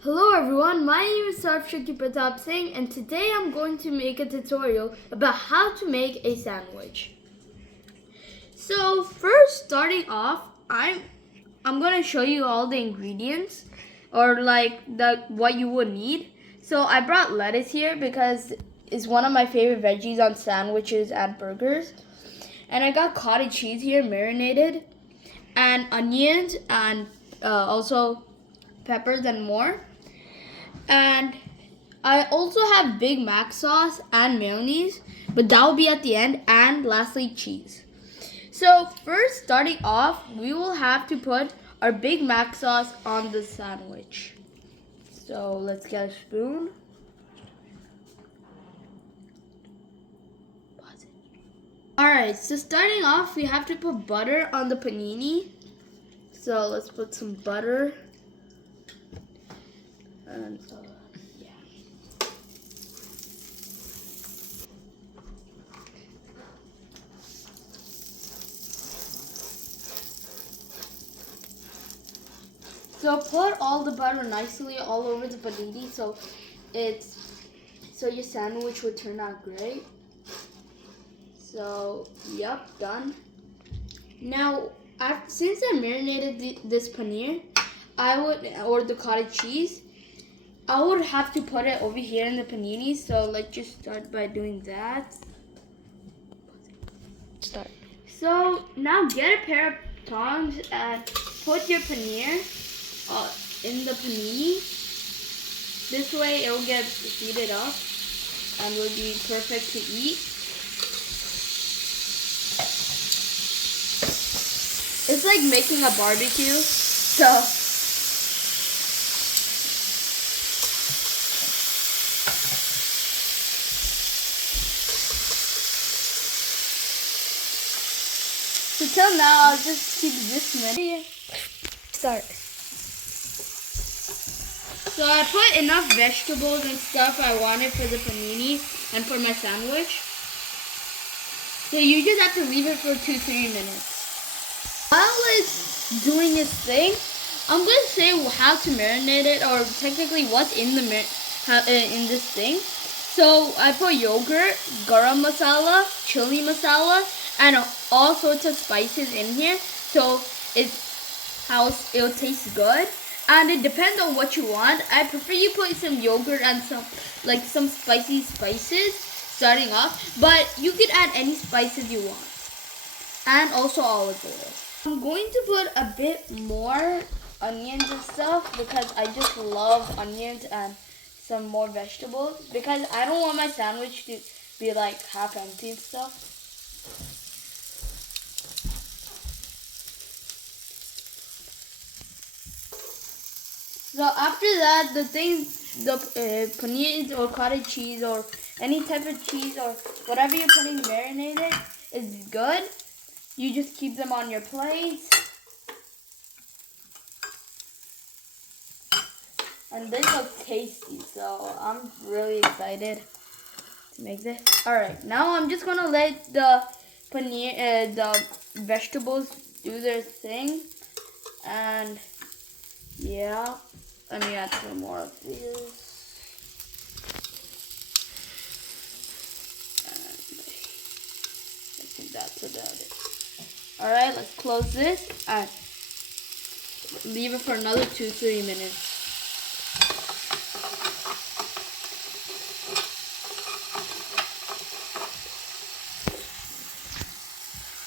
Hello everyone, my name is Sarvshakti Pratap Singh and today I'm going to make a tutorial about how to make a sandwich. So first starting off, I'm going to show you all the ingredients or what you would need. So I brought lettuce here because it's one of my favorite veggies on sandwiches and burgers. And I got cottage cheese here marinated and onions and also peppers and more. And I also have Big Mac sauce and mayonnaise, but that will be at the end. And lastly, cheese. So first, starting off, we will have to put our Big Mac sauce on the sandwich. So let's get a spoon. Alright, so starting off, we have to put butter on the panini. So let's put some butter. And so put all the butter nicely all over the panini so your sandwich would turn out great. So, yep, done. Now, since I marinated this paneer, or the cottage cheese, I would have to put it over here in the panini. So let's just start by doing that. Start. So now get a pair of tongs and put your paneer in the panini. This way it will get heated up and will be perfect to eat. It's like making a barbecue. So till now I'll just keep this many. Start. So I put enough vegetables and stuff I wanted for the panini and for my sandwich. So you just have to leave it for 2-3 minutes. While it's doing its thing, I'm going to say how to marinate it, or technically what's in in this thing. So I put yogurt, garam masala, chili masala, and all sorts of spices in here. So it'll taste good. And it depends on what you want. I prefer you put some yogurt and some spicy spices starting off. But you could add any spices you want. And also olive oil. I'm going to put a bit more onions and stuff because I just love onions and some more vegetables. Because I don't want my sandwich to be like half empty and stuff. So after that, the paneer or cottage cheese or any type of cheese or whatever you're putting marinated is good. You just keep them on your plate. And this looks tasty, so I'm really excited to make this. Alright, now I'm just gonna let the paneer, the vegetables do their thing. And yeah, let me add some more of this. And I think that's about it. Alright, let's close this and leave it for another 2-3 minutes.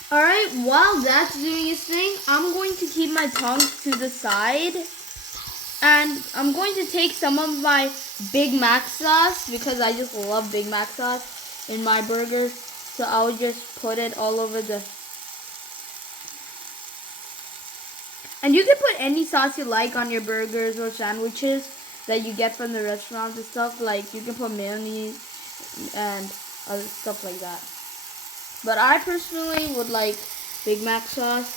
Alright, while that's doing its thing, I'm going to keep my tongs to the side. And I'm going to take some of my Big Mac sauce because I just love Big Mac sauce in my burgers. So I'll just put it all over the... And you can put any sauce you like on your burgers or sandwiches that you get from the restaurants and stuff. Like you can put mayonnaise and other stuff like that. But I personally would like Big Mac sauce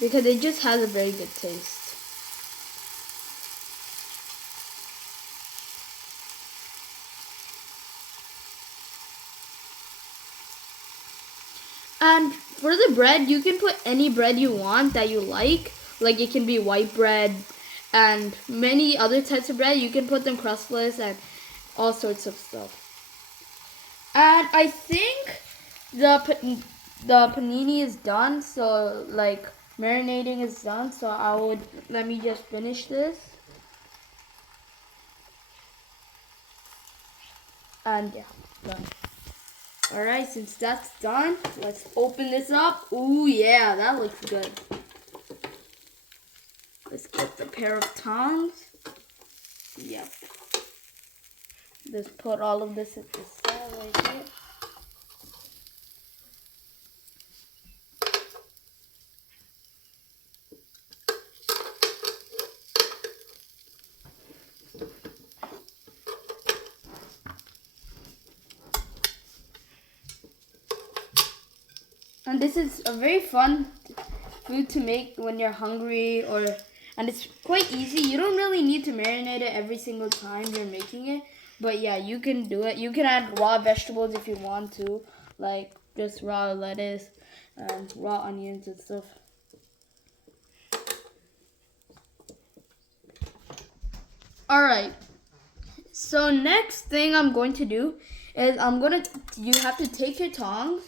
because it just has a very good taste. And for the bread, you can put any bread you want that you like. Like it can be white bread, and many other types of bread. You can put them crustless and all sorts of stuff. And I think the panini is done, so like marinating is done. So let me just finish this. And yeah, done. Alright, since that's done, let's open this up. Ooh yeah, that looks good. Let's get the pair of tongs. Yep. Let's put all of this at the side right here. And this is a very fun food to make when you're hungry, and it's quite easy. You don't really need to marinate it every single time you're making it. But yeah, you can do it. You can add raw vegetables if you want to, like just raw lettuce and raw onions and stuff. Alright, so next thing I'm going to do is you have to take your tongs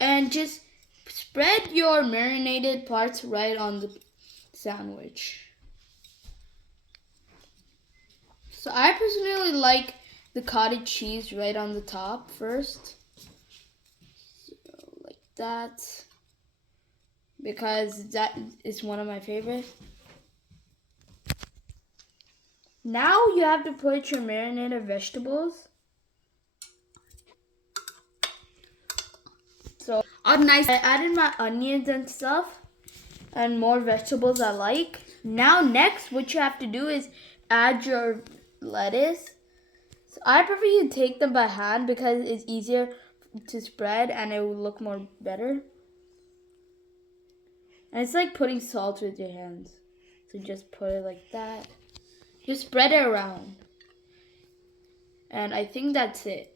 and just spread your marinated parts right on the sandwich. So I personally like the cottage cheese right on the top first. So like that. Because that is one of my favorites. Now you have to put your marinated vegetables. So I added my onions and stuff and more vegetables I like. Now next what you have to do is add your lettuce. So I prefer you take them by hand because it's easier to spread and it will look more better. And it's like putting salt with your hands. So just put it like that. Just spread it around. And I think that's it.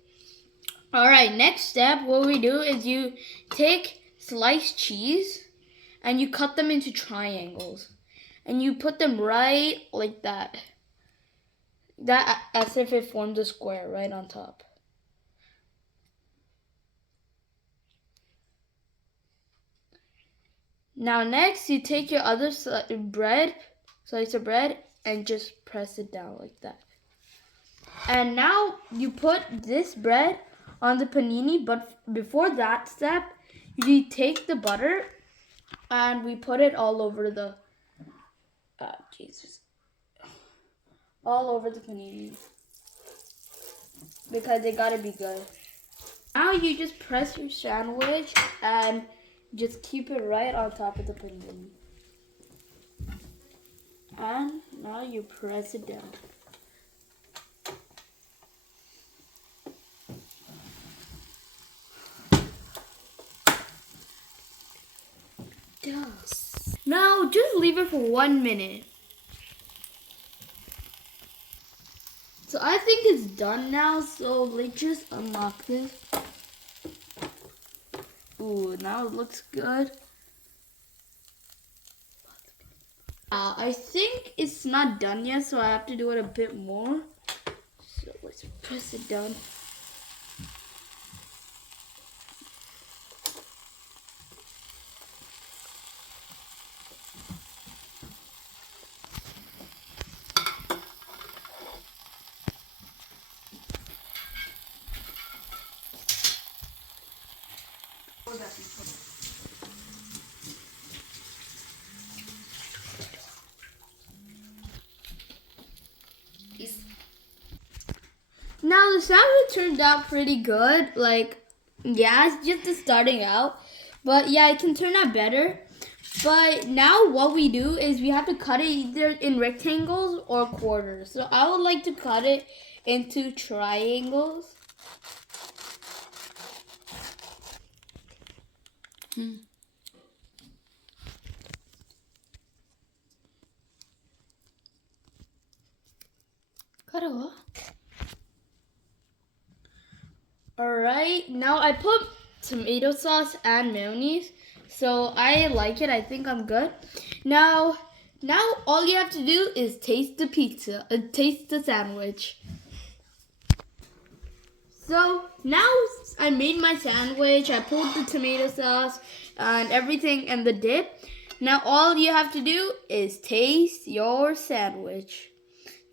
Alright, next step, what we do is you take sliced cheese and you cut them into triangles. And you put them right like that. That as if it formed a square right on top. Now next, you take your other slice of bread, and just press it down like that. And now you put this bread on the panini, but before that step, you take the butter and we put it all over the, all over the panini because they gotta be good. Now you just press your sandwich and just keep it right on top of the panini. And now you press it down. Now just leave it for 1 minute. So I think it's done now, so let's just unlock this. Ooh, now it looks good. I think it's not done yet, so I have to do it a bit more. So let's press it down. Now the sandwich turned out pretty good. Like, yeah, it's just starting out. But yeah, it can turn out better. But now what we do is we have to cut it either in rectangles or quarters. So I would like to cut it into triangles. Alright, now I put tomato sauce and mayonnaise. So I like it. I think I'm good. Now Now all you have to do is taste the pizza, taste the sandwich. So now I made my sandwich, I pulled the tomato sauce and everything and the dip. Now all you have to do is taste your sandwich.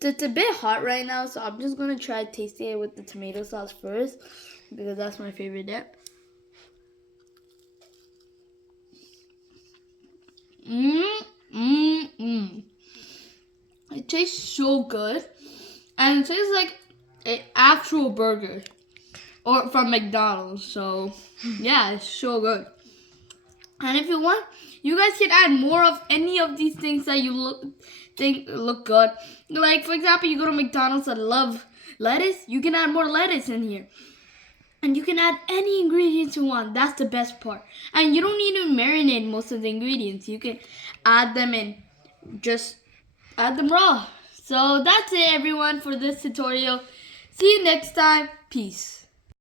It's a bit hot right now, so I'm just gonna try tasting it with the tomato sauce first because that's my favorite dip. It tastes so good. And it tastes like an actual burger. Or from McDonald's. So yeah, it's so good. And if you want, you guys can add more of any of these things that you think look good. Like for example, you go to McDonald's and love lettuce, you can add more lettuce in here. And you can add any ingredients you want. That's the best part. And you don't need to marinate most of the ingredients. You can add them in. Just add them raw. So that's it everyone for this tutorial. See you next time. Peace.